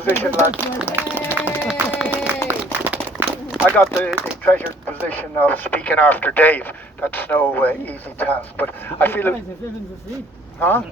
position, lad. I got the treasured position of speaking after Dave. That's no easy task, but I feel it. Huh?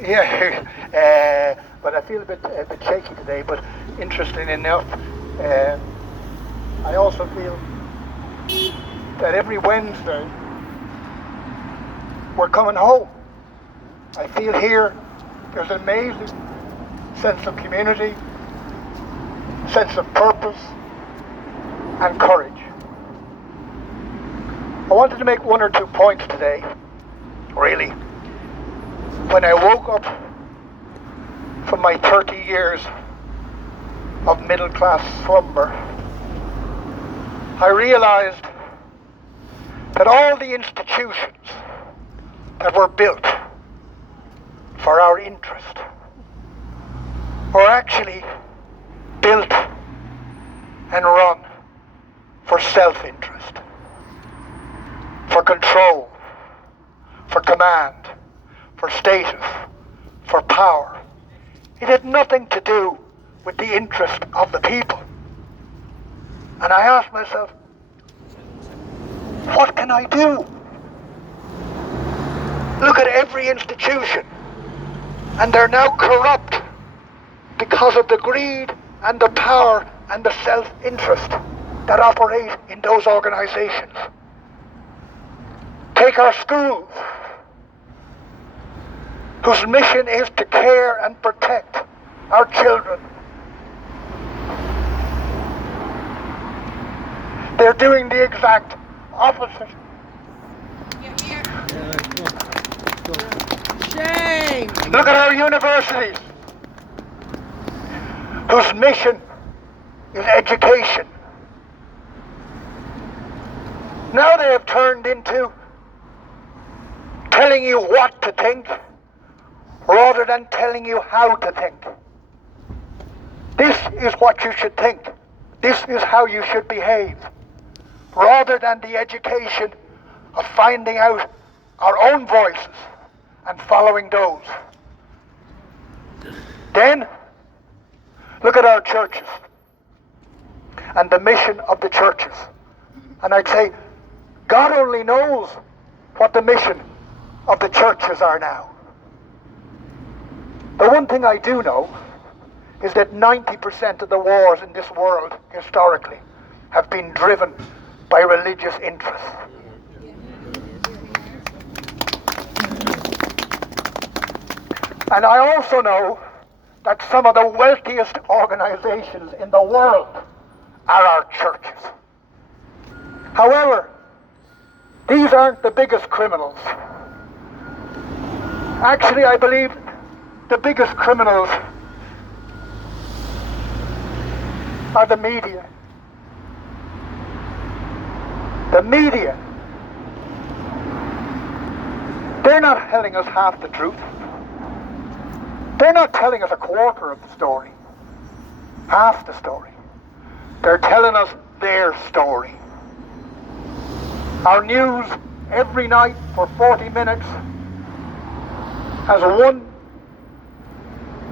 Yeah, but I feel a bit shaky today. But interesting enough, I also feel that every Wednesday we're coming home. I feel here there's an amazing sense of community, sense of purpose, and courage. I wanted to make one or 2 points today, really. When I woke up from my 30 years of middle-class slumber, I realized that all the institutions that were built for our interest were actually built and run for self-interest, for control, for command, for status, for power. It had nothing to do with the interest of the people. And I asked myself, what can I do? Look at every institution, and they're now corrupt because of the greed and the power and the self-interest that operate in those organizations. Take our schools, whose mission is to care and protect our children. They're doing the exact opposite. Shame! Look at our universities, whose mission is education. Now they have turned into telling you what to think rather than telling you how to think. This is what you should think. This is how you should behave, rather than the education of finding out our own voices and following those. Then, look at our churches and the mission of the churches. And I'd say, God only knows what the mission of the churches are now. The one thing I do know is that 90% of the wars in this world, historically, have been driven by religious interests. And I also know that some of the wealthiest organizations in the world are our churches. However, these aren't the biggest criminals. Actually, I believe the biggest criminals are the media. The media. They're not telling us half the truth. They're not telling us a quarter of the story, half the story. They're telling us their story. Our news every night for 40 minutes has one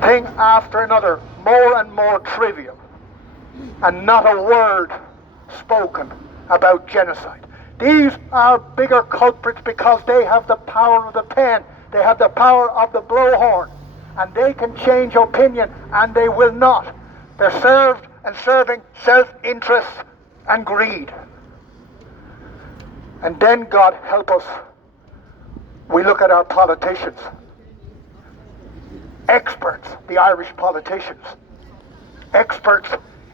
thing after another, more and more trivial, and not a word spoken about genocide. These are bigger culprits because they have the power of the pen, they have the power of the blowhorn, and they can change opinion, and they will not. They're served and serving self-interest and greed. And then, God help us, we look at our politicians, experts, the Irish politicians, experts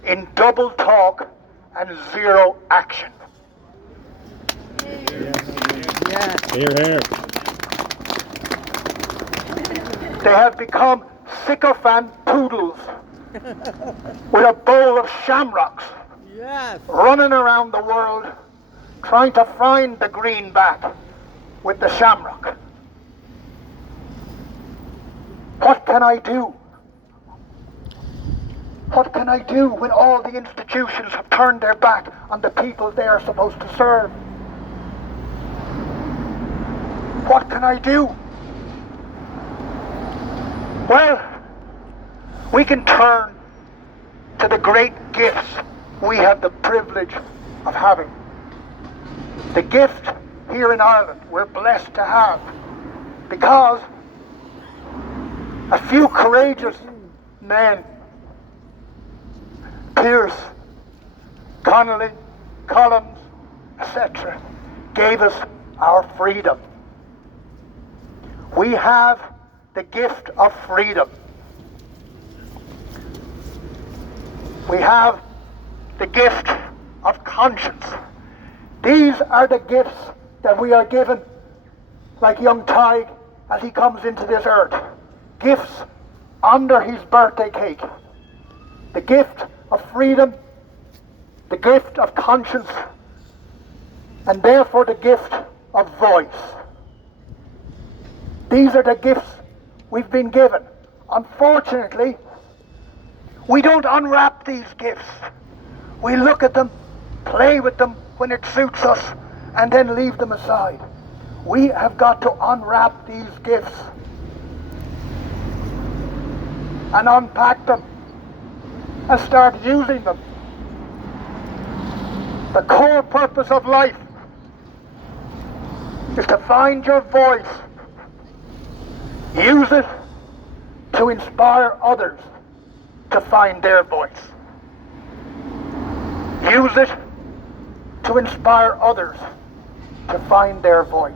in double talk and zero action. Yes. Hear, hear. They have become sycophant poodles with a bowl of shamrocks, Yes. running around the world trying to find the greenback with the shamrock. What can I do? What can I do when all the institutions have turned their back on the people they are supposed to serve? What can I do? Well, we can turn to the great gifts we have the privilege of having. The gift here in Ireland we're blessed to have, because a few courageous men, Pearse, Connolly, Collins, etc., gave us our freedom. We have the gift of freedom. We have the gift of conscience. These are the gifts that we are given, like young Tig as he comes into this earth. Gifts under his birthday cake. The gift of freedom, the gift of conscience, and therefore the gift of voice. These are the gifts we've been given. Unfortunately, we don't unwrap these gifts. We look at them, play with them when it suits us, and then leave them aside. We have got to unwrap these gifts and unpack them and start using them. The core purpose of life is to find your voice, use it to inspire others to find their voice. Use it to inspire others to find their voice.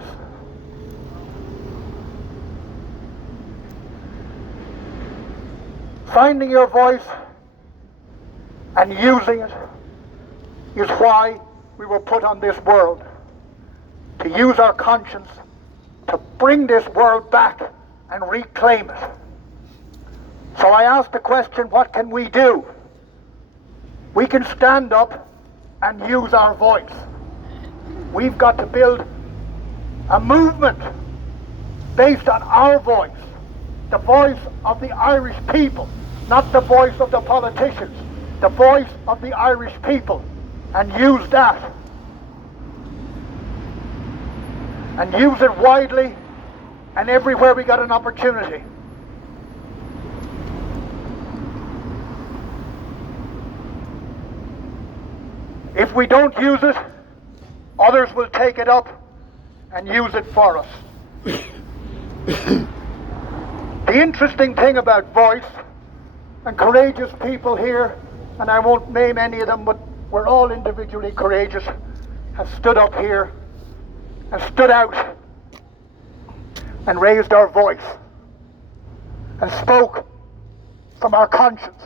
Finding your voice and using it is why we were put on this world. To use our conscience to bring this world back and reclaim it. So I asked the question, what can we do? We can stand up and use our voice. We've got to build a movement based on our voice, the voice of the Irish people, not the voice of the politicians, the voice of the Irish people, and use that. And use it widely and everywhere we got an opportunity. If we don't use it, others will take it up and use it for us. The interesting thing about voice, and courageous people here, and I won't name any of them, but we're all individually courageous, have stood up here and stood out and raised our voice and spoke from our conscience.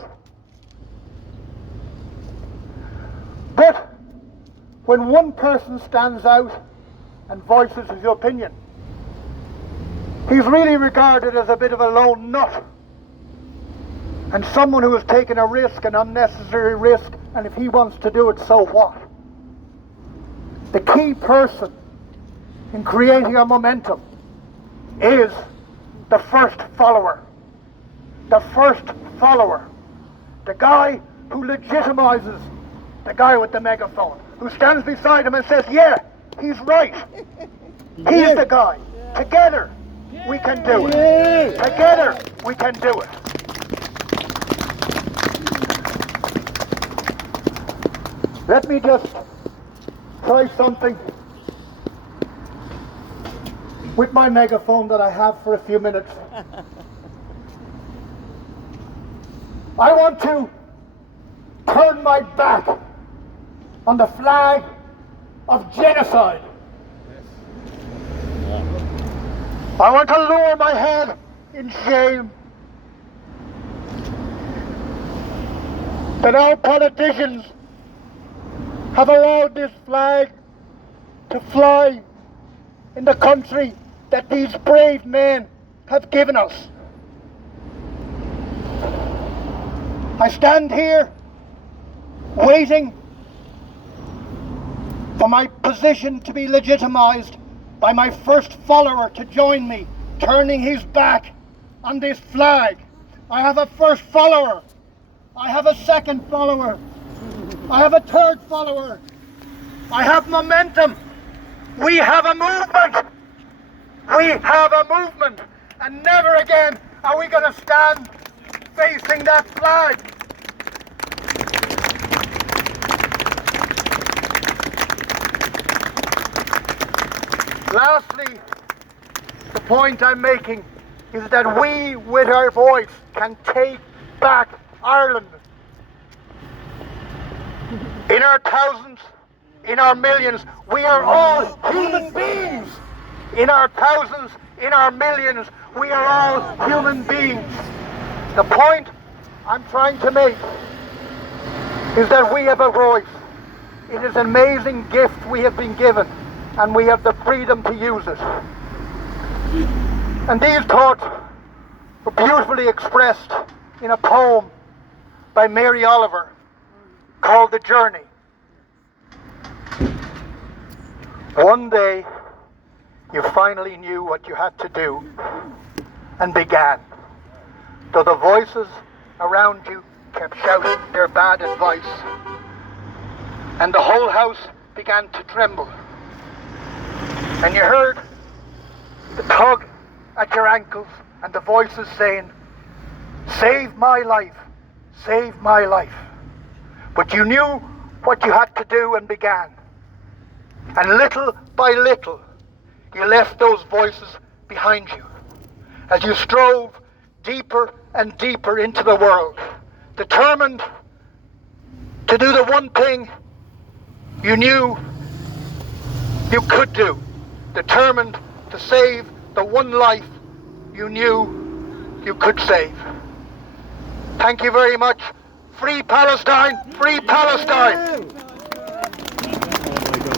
But when one person stands out and voices his opinion, he's really regarded as a bit of a lone nut and someone who has taken a risk, an unnecessary risk, and if he wants to do it, so what? The key person in creating a momentum is the first follower. The first follower. The guy who legitimizes the guy with the megaphone, who stands beside him and says, yeah, he's right. He's the guy. Together we can do it. Together we can do it. Let me just try something with my megaphone that I have for a few minutes. I want to turn my back on the flag of genocide. I want to lower my head in shame that our politicians have allowed this flag to fly in the country that these brave men have given us. I stand here waiting for my position to be legitimized by my first follower to join me, turning his back on this flag. I have a first follower. I have a second follower. I have a third follower. I have momentum. We have a movement. We have a movement. And never again are we going to stand facing that flag. Lastly, the point I'm making is that we, with our voice, can take back Ireland. In our thousands, in our millions, we are all human beings. In our thousands, in our millions, we are all human beings. The point I'm trying to make is that we have a voice. It is an amazing gift we have been given, and we have the freedom to use it. And these thoughts were beautifully expressed in a poem by Mary Oliver called The Journey. One day, you finally knew what you had to do and began, though the voices around you kept shouting their bad advice, and the whole house began to tremble, and you heard the tug at your ankles and the voices saying, "Save my life, save my life." But you knew what you had to do and began. And little by little, you left those voices behind you as you strove deeper and deeper into the world, determined to do the one thing you knew you could do, determined to save the one life you knew you could save. Thank you very much. Free Palestine! Free Palestine!